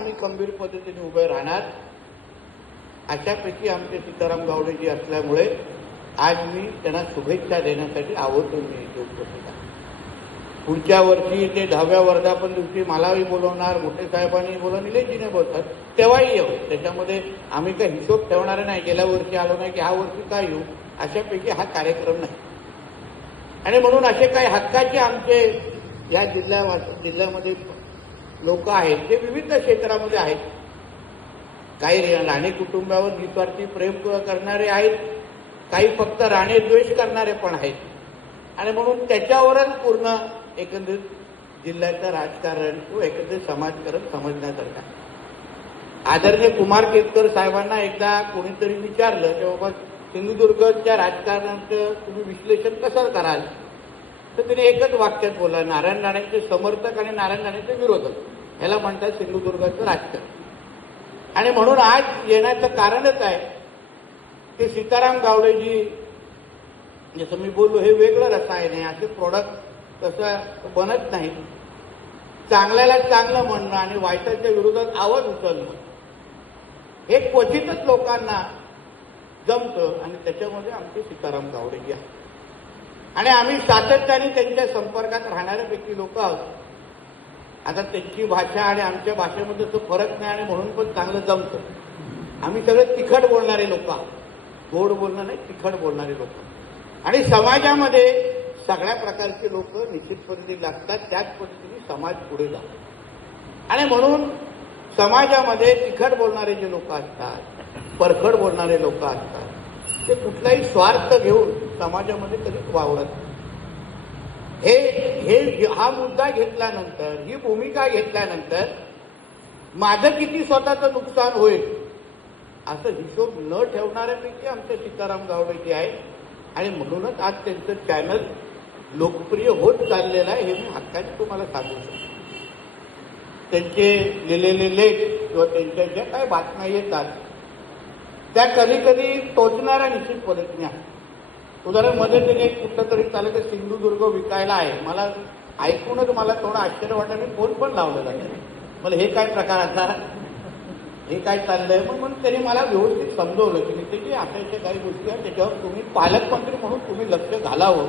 आम्ही खंबीर पद्धतीने उभे राहणार अशापैकी आमचे सीताराम गावडेजी असल्यामुळे आज मी त्यांना शुभेच्छा देण्यासाठी आवर्जून मी इथे उपस्थित आहे. पुढच्या वर्षी ते 10व्या वर्धापन दिवशी मलाही बोलवणार, मोठे साहेबांनी बोलवणार, निलेशजीने बोलतात, तेव्हाही येऊ. त्याच्यामध्ये आम्ही काही हिशोब ठेवणार नाही, गेल्या वर्षी आलो नाही की ह्या वर्षी काय येऊ, अशापैकी हा कार्यक्रम नाही. आणि म्हणून असे काही हक्काचे आमचे या जिल्ह्यामध्ये लोक आहेत जे विविध क्षेत्रामध्ये आहेत. काही राणे कुटुंबावर निस्वार्थी प्रेम करणारे आहेत, काही फक्त राणे द्वेष करणारे पण आहेत. आणि म्हणून त्याच्यावरच पूर्ण एकंदरीत जिल्ह्याचं राजकारण किंवा एकंदरीत समाजकारण समजण्यासारखं. आदरणीय कुमार केतकर साहेबांना एकदा कोणीतरी विचारलं की बाबा सिंधुदुर्गच्या राजकारणाचं तुम्ही विश्लेषण कसं कराल, तर त्याने एकच वाक्यात बोलला, नारायण राणेंचे समर्थक आणि नारायण राणेंचे विरोधक, ह्याला म्हणतात सिंधुदुर्गाचं राजकारण. आणि म्हणून आज येण्याचं कारणच आहे की सीताराम गावडेजी, जसं मी बोललो, हे वेगळं रसायन आहे, असे प्रोडक्ट तसं बनत नाही. चांगल्याला चांगलं म्हणणं आणि वाईटाच्या विरोधात आवाज उचलणं हे क्वचितच लोकांना जमतं आणि त्याच्यामध्ये आमचे सीताराम गावडेजी आहेत. आणि आम्ही सातत्याने त्यांच्या संपर्कात राहणाऱ्यापैकी लोक आहोत. आता त्यांची भाषा आणि आमच्या भाषेमध्ये तो फरक नाही आणि म्हणून पण चांगलं जमतं. आम्ही सगळे तिखट बोलणारे लोक आहोत, गोड बोलणं नाही, तिखट बोलणारे लोक. आणि समाजामध्ये सगळ्या प्रकारचे लोक निश्चितपणे लागतात, त्याच पद्धतीने समाज पुढे जातो. आणि म्हणून समाजामध्ये तिखट बोलणारे जे लोक असतात, परखड बोलणारे लोक असतात, ते कुठलाही स्वार्थ घेऊन समाजामध्ये कधीच वावरत नाही. हा मुद्दा घेतल्यानंतर, ही भूमिका घेतल्यानंतर माझं किती स्वतःचं नुकसान होईल असं हिशोब न ठेवणाऱ्यापैकी आमचे सीताराम गावडेजी आहे. आणि म्हणूनच आज त्यांचं चॅनल लोकप्रिय होत चाललेलं आहे, हे मी हक्काने तुम्हाला सांगू शकतो. त्यांचे लिहिलेले लेख किंवा त्यांच्या ज्या काही बातम्या येतात त्या कधी कधी टोचणाऱ्या निश्चित पद्धतीने आहेत. उदाहरण मध्ये त्याने कुठलं तरी चाललं की सिंधुदुर्ग विकायला आहे. मला ऐकूनच मला थोडं आश्चर्य वाटलं. मी फोन पण लावलेला आहे, मला हे काय प्रकार आता, हे काय चाललंय. मग त्यांनी मला व्यवस्थित समजवलं की त्याची अशा काही गोष्टी आहेत, त्याच्यावर तुम्ही पालकमंत्री म्हणून तुम्ही लक्ष घालावं.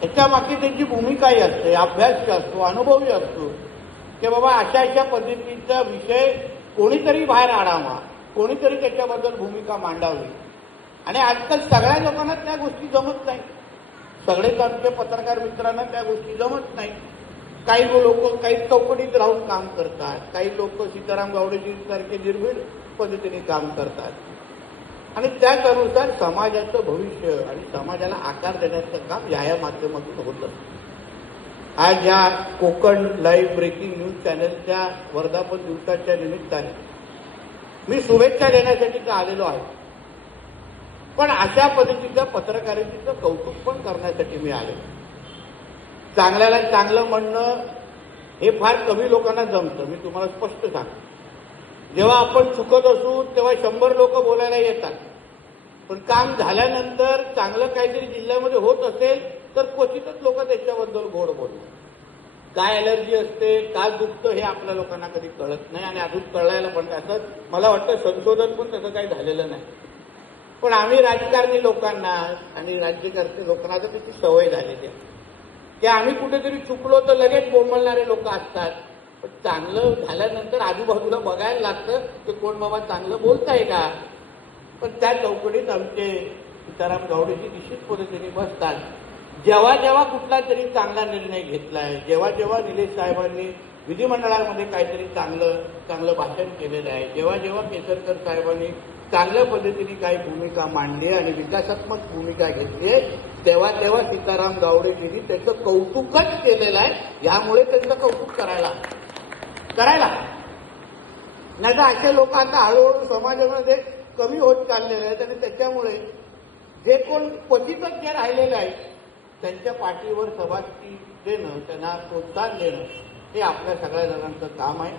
त्याच्या मागे त्यांची भूमिकाही असते, अभ्यास असतो, अनुभवही असतो की बाबा अशा पद्धतीचा विषय कोणीतरी बाहेर आणावा, कोणीतरी त्याच्याबद्दल भूमिका मांडावी. आणि आजकाल सगळ्या लोकांना त्या गोष्टी जमत नाही. सगळेच आमचे पत्रकार मित्रांना त्या गोष्टी जमत नाही. काही लोक काही चौकटीत राहून काम करतात, काही लोक सीताराम गावडेजींसारखे निर्भीड पद्धतीने काम करतात. आणि त्याच अनुसार समाजाचं भविष्य आणि समाजाला आकार देण्याचं काम या माध्यमातून होतं. आज या कोकण लाईव्ह ब्रेकिंग न्यूज चॅनलच्या वर्धापन दिवसाच्या निमित्ताने मी शुभेच्छा देण्यासाठी का आलेलो आहे, पण अशा पद्धतीच्या पत्रकारितेचं कौतुक पण करण्यासाठी मी आलो. चांगल्याला चांगलं म्हणणं हे फार कमी लोकांना जमतं, मी तुम्हाला स्पष्ट सांगतो. जेव्हा आपण चुकत असू तेव्हा 100 लोक बोलायला येतात, पण काम झाल्यानंतर चांगलं काहीतरी जिल्ह्यामध्ये होत असेल तर क्वचितच लोक त्याच्याबद्दल गोड बोलतात. काय अलर्जी असते, काय दुखतं हे आपल्या लोकांना कधी कळत नाही. आणि अजून कळायला पण त्याचं मला वाटतं संशोधन पण त्याचं काही झालेलं नाही. पण आम्ही राजकारणी लोकांना आणि राज्यकर्ते लोकांना तर त्याची सवय झालेली आहे की आम्ही कुठेतरी चुकलो तर लगेच बोंबलणारे लोक असतात. पण चांगलं झाल्यानंतर आजूबाजूला बघायला लागतं की कोण बाबा चांगलं बोलताय का. पण त्या चौकटीत आमचे सीताराम गावडेजी निश्चित पद्धतीने बसतात. जेव्हा जेव्हा कुठला तरी चांगला निर्णय घेतलाय, जेव्हा जेव्हा निलेश साहेबांनी विधिमंडळामध्ये काहीतरी चांगलं भाषण केलेलं आहे, जेव्हा जेव्हा केसरकर साहेबांनी चांगल्या पद्धतीने काही भूमिका मांडली आणि विकासात्मक भूमिका घेतली आहे, तेव्हा तेव्हा सीताराम गावडेजींनी त्याचं कौतुकच केलेलं आहे. यामुळे त्यांचं कौतुक करायला नाही तर असे लोक आता हळूहळू समाजामध्ये कमी होत चाललेले आहेत. आणि त्याच्यामुळे जे कोण क्वचितच जे राहिलेले आहेत त्यांच्या पाठीवर शाबासकी देणं, त्यांना प्रोत्साहन देणं हे आपल्या सगळ्या जणांचं काम आहे.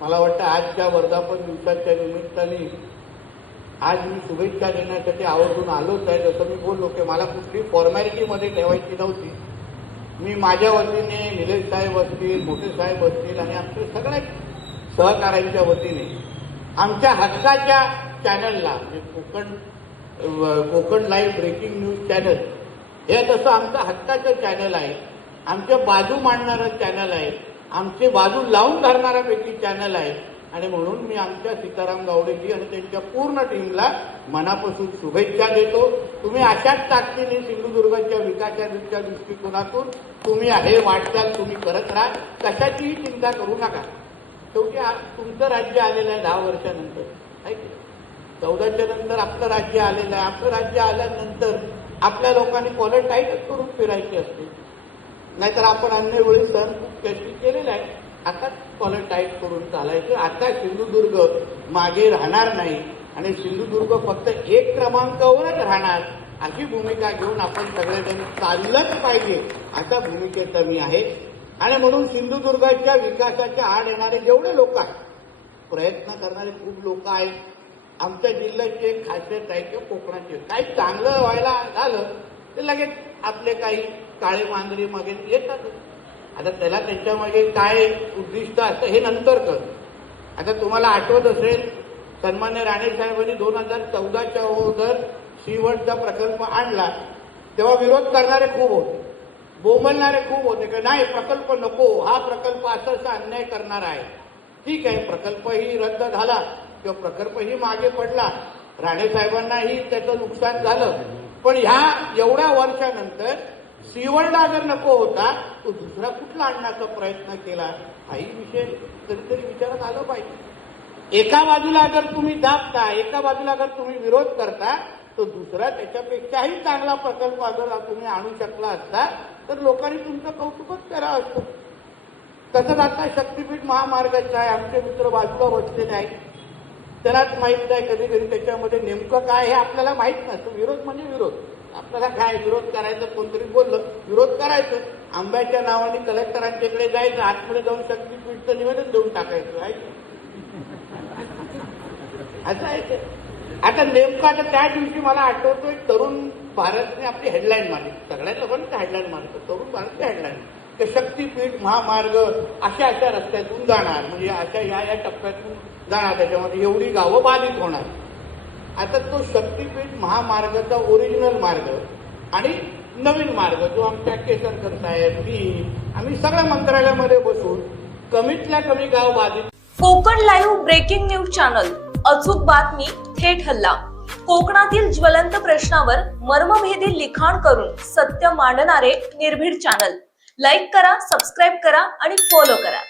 मला वाटतं आजच्या वर्धापन दिवसाच्या निमित्ताने आज मी शुभेच्छा देण्यासाठी आवर्जून आलोच आहे. जसं मी बोललो की मला कुठली फॉर्मॅलिटीमध्ये ठेवायची नव्हती. मी माझ्या वतीने निलेश साहेब असतील, मोठे साहेब असतील आणि आमचे सगळे सहकाऱ्यांच्या वतीने आमच्या हक्काच्या चॅनलला Konkan live breaking news channel हे तसं आमचं हक्काचं चॅनल आहे, आमच्या बाजू मांडणारं चॅनल आहे, आमचे बाजू लावून धरणाऱ्यापैकी चॅनल आहे. आणि म्हणून मी आमच्या सीताराम गावडेजी आणि त्यांच्या पूर्ण टीमला मनापासून शुभेच्छा देतो. तुम्ही अशाच ताकदीने सिंधुदुर्गाच्या विकासाच्या दृष्टिकोनातून तुम्ही हे वाटचाल तुम्ही करत राहा, कशाचीही चिंता करू नका. शेवटी आज तुमचं राज्य आलेलं आहे 10 वर्षानंतर, आहे की 14च्या नंतर आपलं राज्य आलेलं आहे. आपलं राज्य आल्यानंतर आपल्या लोकांनी कॉलर टाईटच करून फिरायची असते, नाहीतर आपण अन्य वेळी सण खूप कष्टी केलेला आहे. आता कॉलर टाईट करून चालायचं. आता सिंधुदुर्ग मागे राहणार नाही आणि सिंधुदुर्ग फक्त 1 क्रमांकावरच राहणार अशी भूमिका घेऊन आपण सगळेजण चाललंच पाहिजे अशा भूमिकेचा मी आहे. आणि म्हणून सिंधुदुर्गाच्या विकासाच्या आड येणारे जेवढे लोक आहेत, प्रयत्न करणारे खूप लोक आहेत. आमच्या जिल्ह्याची एक खासियत आहे की कोकणाची काही चांगलं व्हायला झालं तर लगेच आपले काही काळे मांजरी मागे येतात. आता त्याला त्याच्यामागे काय उद्दिष्ट असतं हे नंतर कर. आता तुम्हाला आठवत असेल सन्मान्य राणे साहेबांनी 2014च्या अगोदर सीवडचा प्रकल्प आणला तेव्हा विरोध करणारे खूप होते, बोंबलणारे खूप होते की नाही प्रकल्प नको, हा प्रकल्प असा अन्याय करणार आहे. ठीक आहे, प्रकल्पही रद्द झाला किंवा प्रकल्पही मागे पडला, राणे साहेबांनाही त्याचं नुकसान झालं. पण ह्या एवढ्या वर्षानंतर सीवडला जर नको होता तो दुसरा कुठला आणण्याचा प्रयत्न केला हाही विषय कधीतरी विचारात आलं पाहिजे. एका बाजूला अगर तुम्ही दाबता, एका बाजूला अगर तुम्ही विरोध करता तर दुसरा त्याच्यापेक्षाही चांगला प्रकल्प अगर तुम्ही आणू शकला असता तर लोकांनी तुमचं कौतुकच करावं असतं. तसंच आता शक्तीपीठ महामार्गाचं आहे, आमचे मित्र बाजूला बसलेले आहेत, त्यालाच माहीत नाही कधी कधी त्याच्यामध्ये नेमकं काय हे आपल्याला माहीत नसतं. विरोध म्हणजे विरोध, आपल्याला काय विरोध करायचं, कोणतरी बोललं विरोध करायचं, आंब्याच्या नावाने कलेक्टरांच्याकडे जायचं, आतमध्ये जाऊन शक्तीपीठचं निवेदन देऊन टाकायचं आहे. असं आहे ते. आता नेमकं आता त्या दिवशी मला आठवतोय तरुण भारतने आपली हेडलाईन मारली, सगळ्या लोकांनी हेडलाईन मारली, तरुण भारतची हेडलाईन की शक्तीपीठ महामार्ग अशा अशा रस्त्यातून जाणार, म्हणजे अशा या टप्प्यातून जाणार, त्याच्यामध्ये एवढी गावं बाधित होणार. आता तो शक्तीपीठ महामार्गाचा ओरिजिनल मार्ग आणि नवीन मार्ग जो आमच्या केसरकर साहेब मी आम्ही सगळ्या मंत्रालयामध्ये बसून कमीतल्या कमी गाव बाधित. Konkan live breaking news channel, अचूक बातमी, थेट हल्ला. कोकणातील ज्वलंत प्रश्नावर मर्मभेदी लिखाण करून सत्य मांडणारे निर्भीड चॅनल. लाईक करा, सबस्क्राईब करा आणि फॉलो करा.